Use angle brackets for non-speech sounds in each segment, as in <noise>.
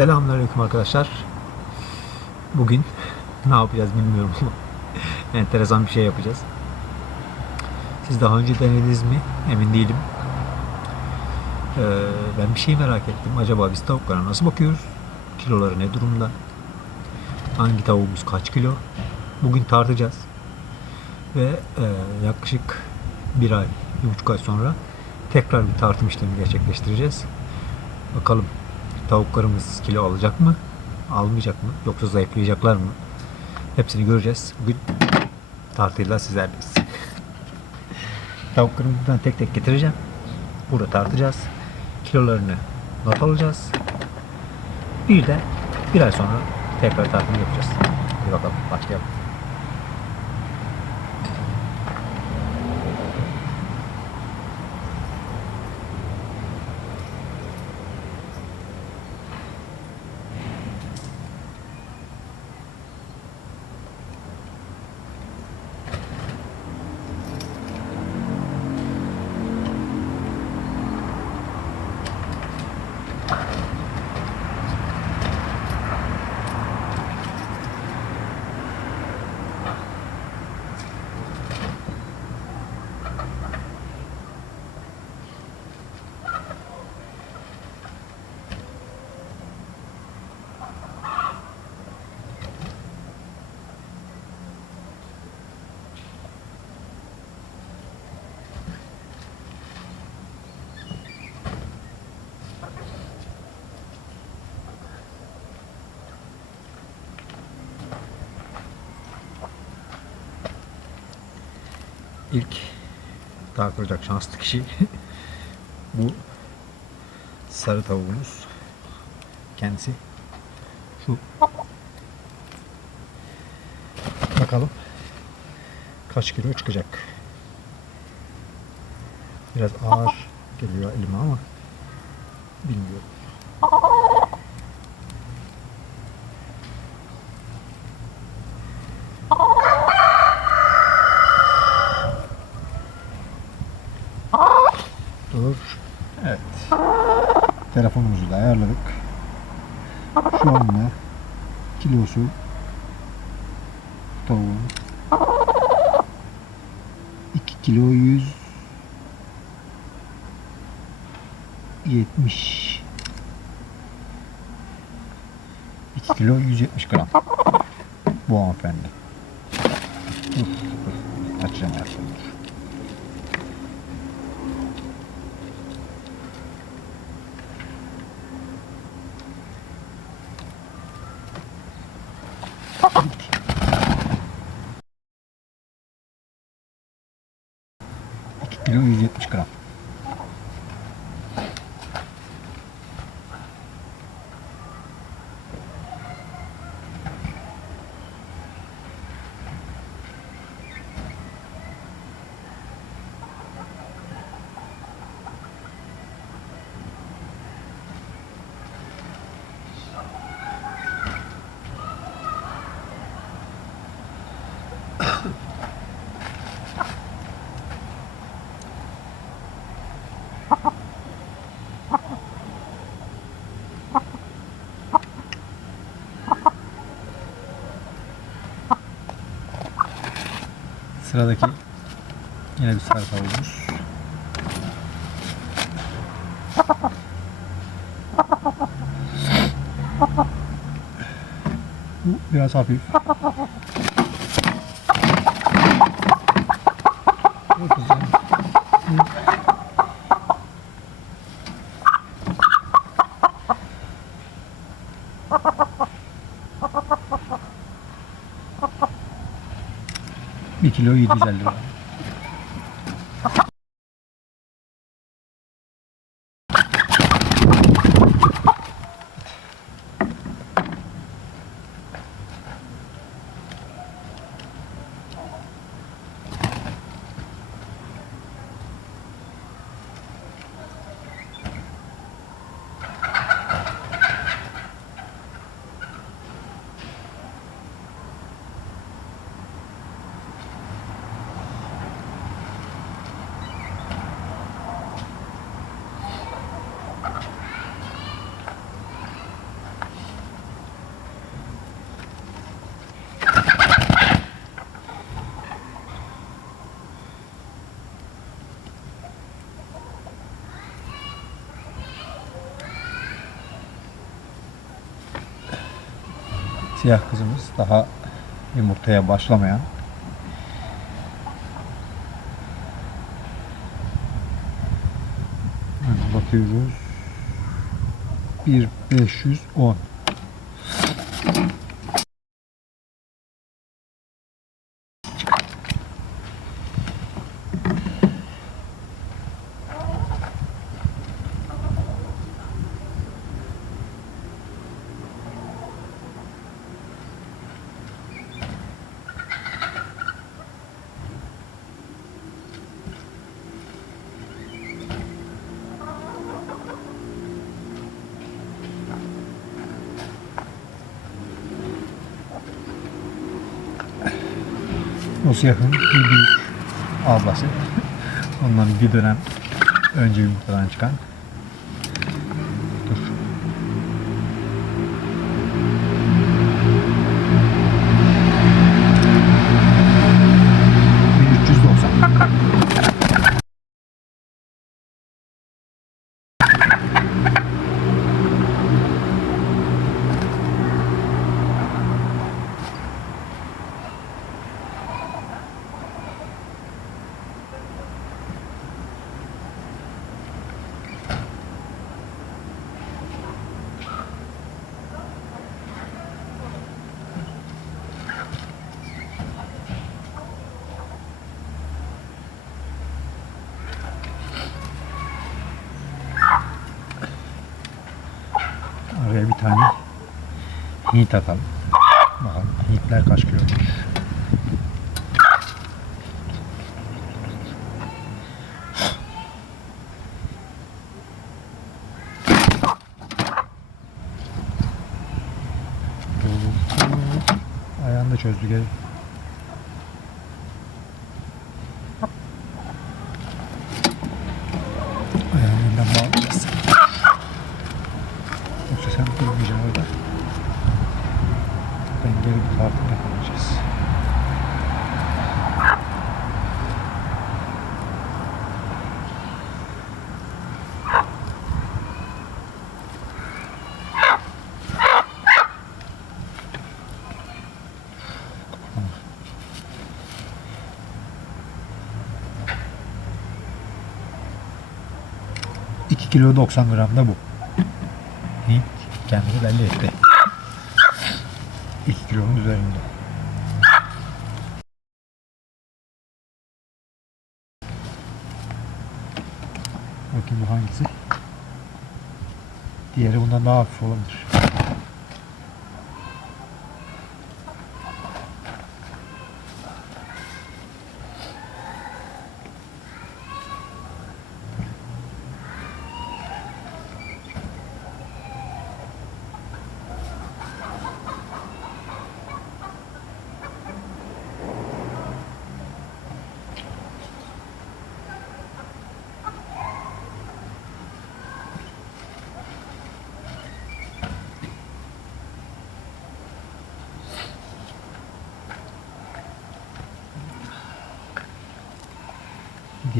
Selamünaleyküm arkadaşlar. Bugün <laughs> ne yapacağız bilmiyorum ama <laughs> enteresan bir şey yapacağız. Siz daha önce denediniz mi? Emin değilim. Ee, ben bir şey merak ettim. Acaba biz tavuklara nasıl bakıyoruz? Kiloları ne durumda? Hangi tavuğumuz kaç kilo? Bugün tartacağız. Ve e, yaklaşık bir ay, bir buçuk ay sonra tekrar bir tartım işlemi gerçekleştireceğiz. Bakalım tavuklarımız kilo alacak mı? Almayacak mı? Yoksa zayıflayacaklar mı? Hepsini göreceğiz. Bugün tartıyla sizlerleyiz. <laughs> Tavuklarımı ben tek tek getireceğim. Burada tartacağız. Kilolarını not alacağız. Bir de bir ay sonra tekrar tartımı yapacağız. Hadi bakalım başlayalım. İlk tartılacak şanslı kişi <laughs> bu sarı tavuğumuz. Kendisi şu. Bakalım kaç kilo çıkacak. Biraz ağır geliyor elime ama bilmiyorum. Dur. Evet. Telefonumuzu da ayarladık. Şu anda kilosu tavuğun 2 kilo 100 70 2 kilo 170 gram bu hanımefendi. Dur, dur. Açacağım ayaklarını. dur. Kilo 170 gram. Sıradaki yine bir sarı tavuğumuz. Bu biraz hafif. 여기디자 인. Siyah kızımız daha yumurtaya başlamayan. Bakıyoruz. 1510. Siyahın bir ablası. Ondan bir dönem önce yumurtadan çıkan. Dur. Bir 390. Araya bir tane Hint atalım. Bakalım Hintler kaç kiloymuş. Ayağını da çözdü gel. 2 kilo 90 gram da bu. Hint kendini belli etti. 2 kilonun üzerinde. Bakayım bu hangisi? Diğeri bundan daha hafif olabilir.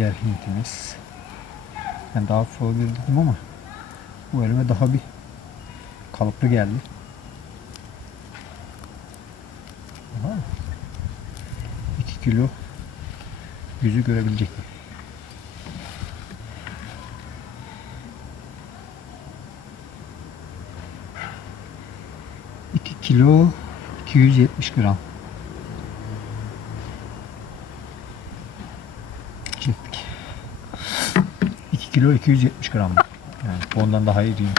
Diğer hintimiz. Ben daha hafif olabilir dedim ama bu elime daha bir kalıplı geldi. Aha. 2 kilo yüzü görebilecek mi? Kilo 270 gram. çektik. 2 kilo 270 gram. Yani ondan daha iyi değil.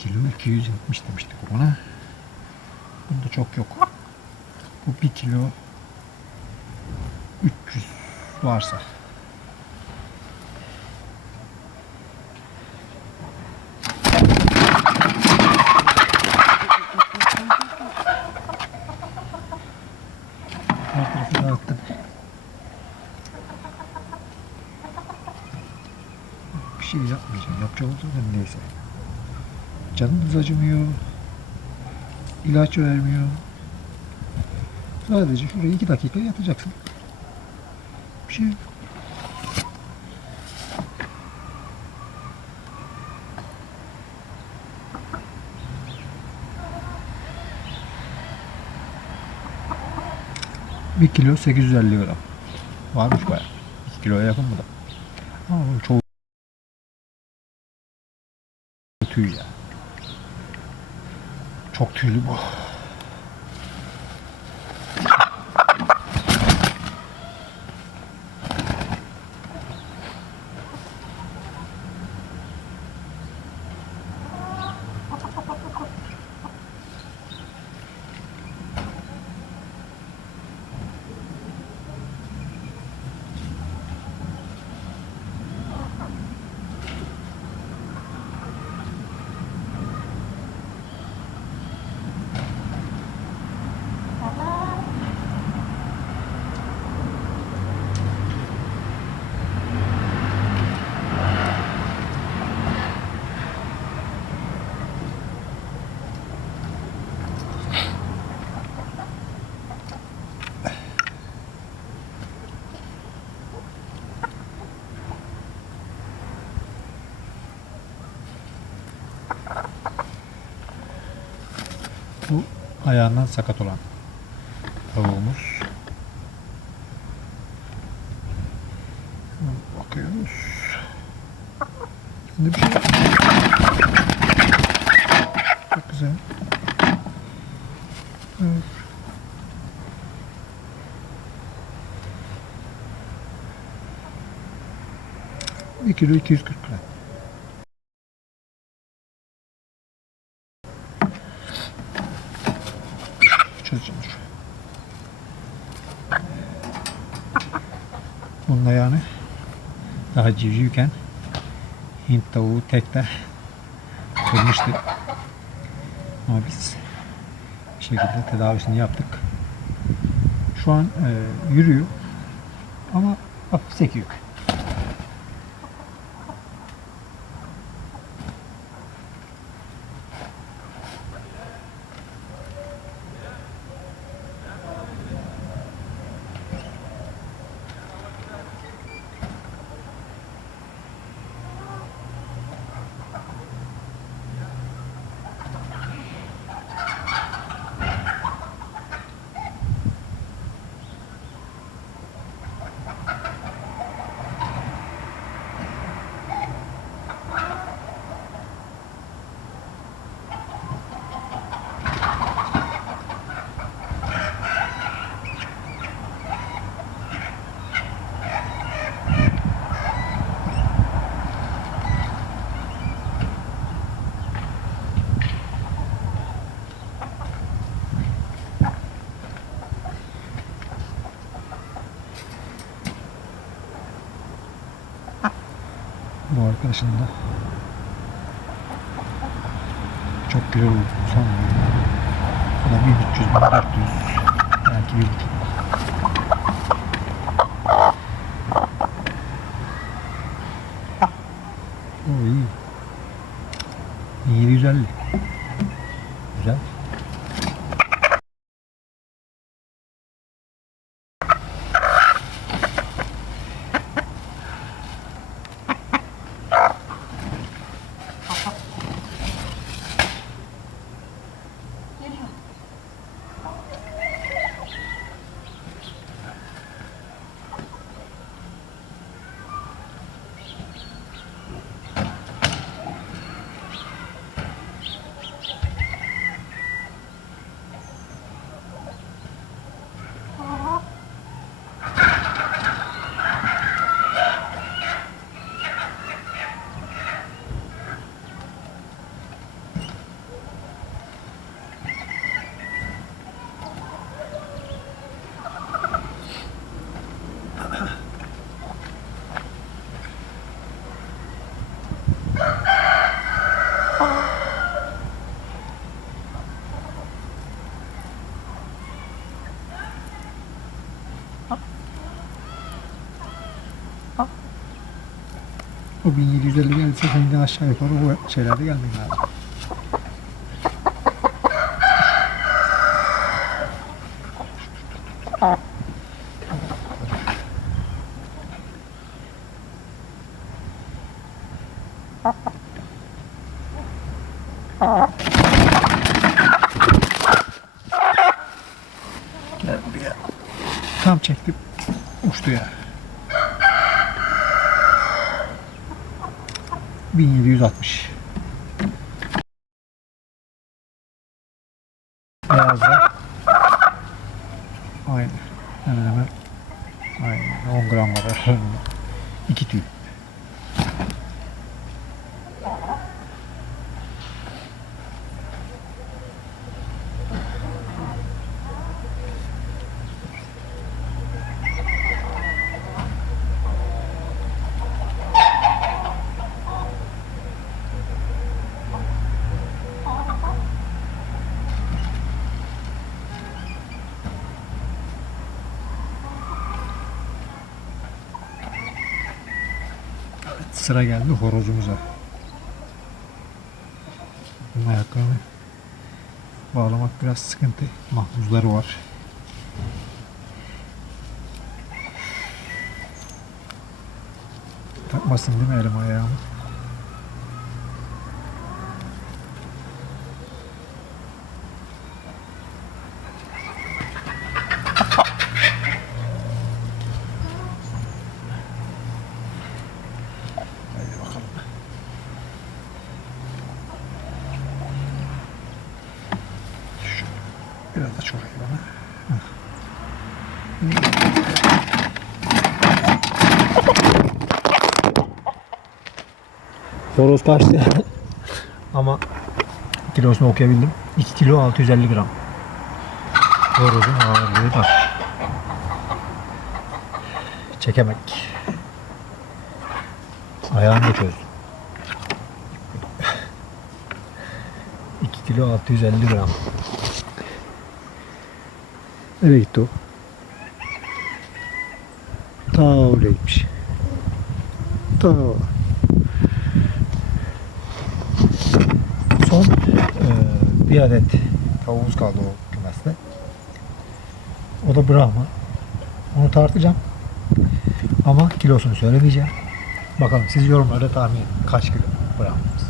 kilo 270 demiştik ona. Bunda çok yok. Bu 1 kilo 300 varsa. Bir şey yapmayacağım. Yapacağım oldu neyse. Canınız acımıyor. İlaç vermiyor. Sadece şuraya iki dakika yatacaksın. Bir şey yok. Bir kilo 850 gram. Varmış baya. 2 kiloya yakın bu da. Ama çoğu tüy ya. Çok tüylü bu. Bu ayağından sakat olan tavuğumuz. Bakıyoruz. Şimdi bir şey Çok güzel. Evet. Bir kilo 240 gram. Bunda yani daha civcivken Hint tavuğu tekte kırmıştı. Ama biz bir şekilde tedavisini yaptık. Şu an e, yürüyor ama hafif sekiyor. başında. Çok güzel oldu son. Bu da 1300, 1400, belki 1200. O 1750 geldiyse sen de aşağı yukarı o şeylerde gelmen lazım. Gel buraya. Tam çektim. Uçtu ya. 1760. Beyazlar. Aynı. Hemen hemen. Aynı. 10 gram var aralarında. İki tüy. Sıra geldi horozumuza. Bunun ayaklarını bağlamak biraz sıkıntı. Mahmuzları var. Takmasın değil mi elim ayağımı? Biraz da çok iyi bana. Horoz kaçtı. <laughs> Ama kilosunu okuyabildim. 2 kilo 650 gram. Horozun ağırlığı var. Çekemek. Ayağını da çözdüm. 2 kilo 650 gram. Nereye gitti o? Ta oraya. Ta Son eee, bir adet tavuğumuz kaldı o kümeste. O da Brahma. Onu tartacağım. Ama kilosunu söylemeyeceğim. Bakalım siz yorumlarda tahmin edin. Kaç kilo Brahma'mız?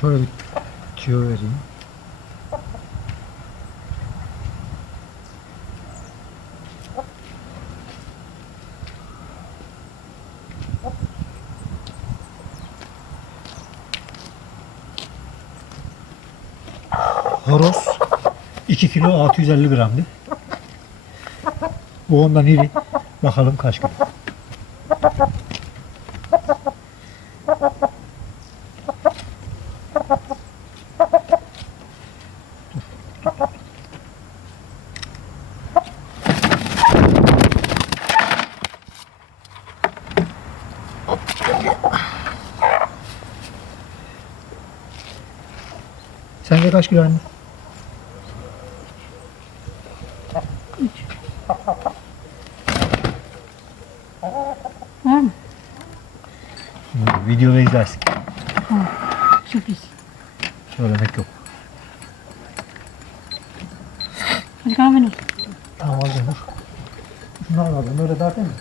Şöyle bir tüyo vereyim. Horoz 2 kilo 650 gramdı. Bu ondan iri. Bakalım kaç kilo. Videoda izlersin. Sürpriz. Söylemek yok. Hadi kahven olsun. Tamam aldım dur. Şunları aldım. Böyle dağıtayım mı?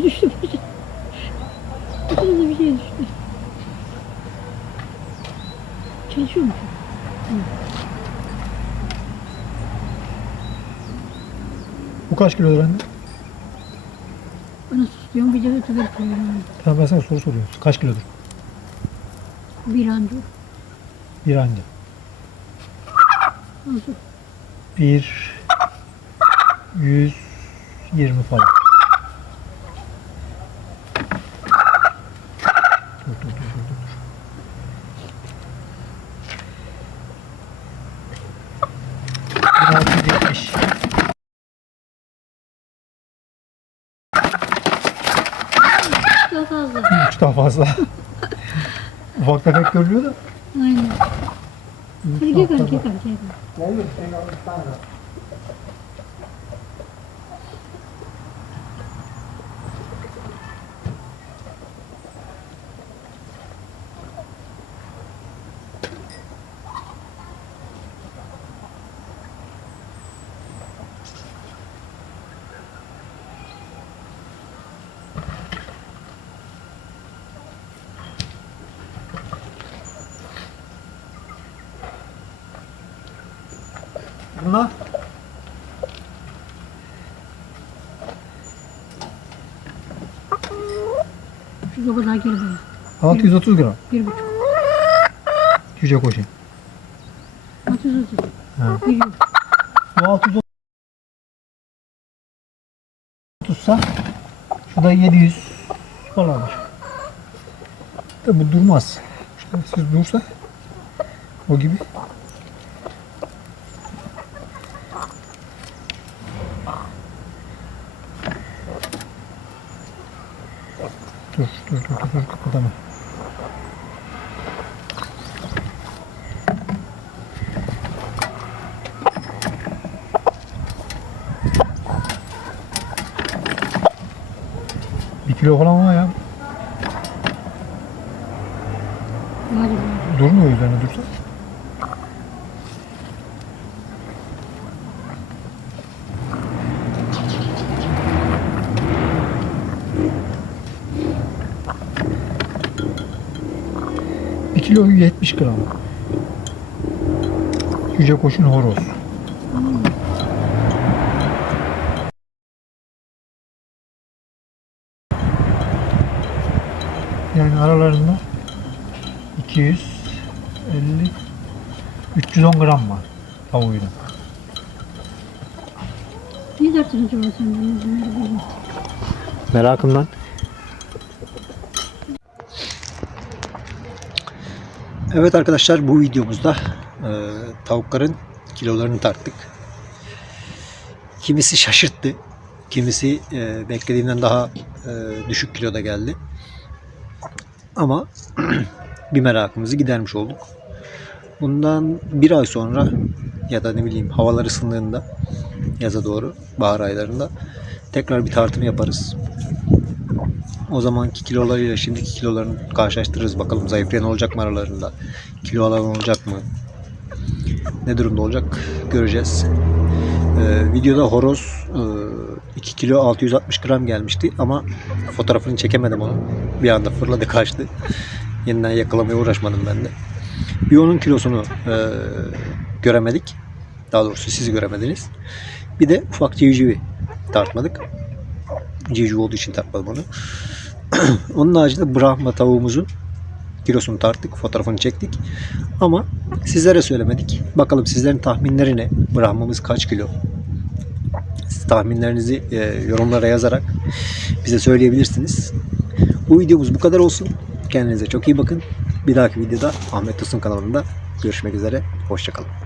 Şey düştü. Başınıza bir şey düştü. Çalışıyor musun? Bu kaç kilodur anne? Bana susuyorum bir de öteberi koyuyorum. Tamam ben sana soru soruyorum. Kaç kilodur? Bir an dur. Bir anca. Nasıl? Bir yüz yirmi falan. Dur dur dur dur dur. Bir altı yüz yetmiş. Daha fazla. Bir üç daha fazla. Ufak tefek görünüyor da. Aynen. Hadi gel kanka gel kanka Bunlar Şu baba daha geri bana. 630 gram. Bir buçuk. Cüce koşayım. Otuz otuz. Ha. Bir yok. Bu 630 tutsa şu da 700 falandır. Tabi bu durmaz. İşte siz dursa o gibi. Dur dur dur dur, dur kıpırdama. Bir kilo falan var ya. Durmuyor üzerine dursa. Bir kilo 70 gram. Yüce koşun horoz. Yani aralarında 250 310 gram var tavuğuyla. Niye dersin acaba sen beni bunları buldun? Merakımdan. Evet arkadaşlar bu videomuzda e, tavukların kilolarını tarttık. Kimisi şaşırttı. Kimisi e, beklediğimden daha e, düşük kiloda geldi. Ama <clears throat> bir merakımızı gidermiş olduk. Bundan bir ay sonra ya da ne bileyim havalar ısındığında yaza doğru bahar aylarında tekrar bir tartım yaparız. O zamanki kilolarıyla şimdiki kilolarını karşılaştırırız. Bakalım zayıflayan olacak mı aralarında? Kilo alan olacak mı? Ne durumda olacak? Göreceğiz. Ee, videoda horoz e, 2 kilo 660 gram gelmişti ama fotoğrafını çekemedim onun. Bir anda fırladı kaçtı. Yeniden yakalamaya uğraşmadım ben de. Bir onun kilosunu e, göremedik. Daha doğrusu siz göremediniz. Bir de ufak civcivi tartmadık. Civciv olduğu için tartmadım onu. <clears throat> Onun haricinde Brahma tavuğumuzun kilosunu tarttık, fotoğrafını çektik. Ama sizlere söylemedik. Bakalım sizlerin tahminleri ne? Brahmamız kaç kilo? Siz tahminlerinizi e, yorumlara yazarak bize söyleyebilirsiniz. Bu videomuz bu kadar olsun. Kendinize çok iyi bakın. Bir dahaki videoda Ahmet Tosun kanalında görüşmek üzere. Hoşçakalın.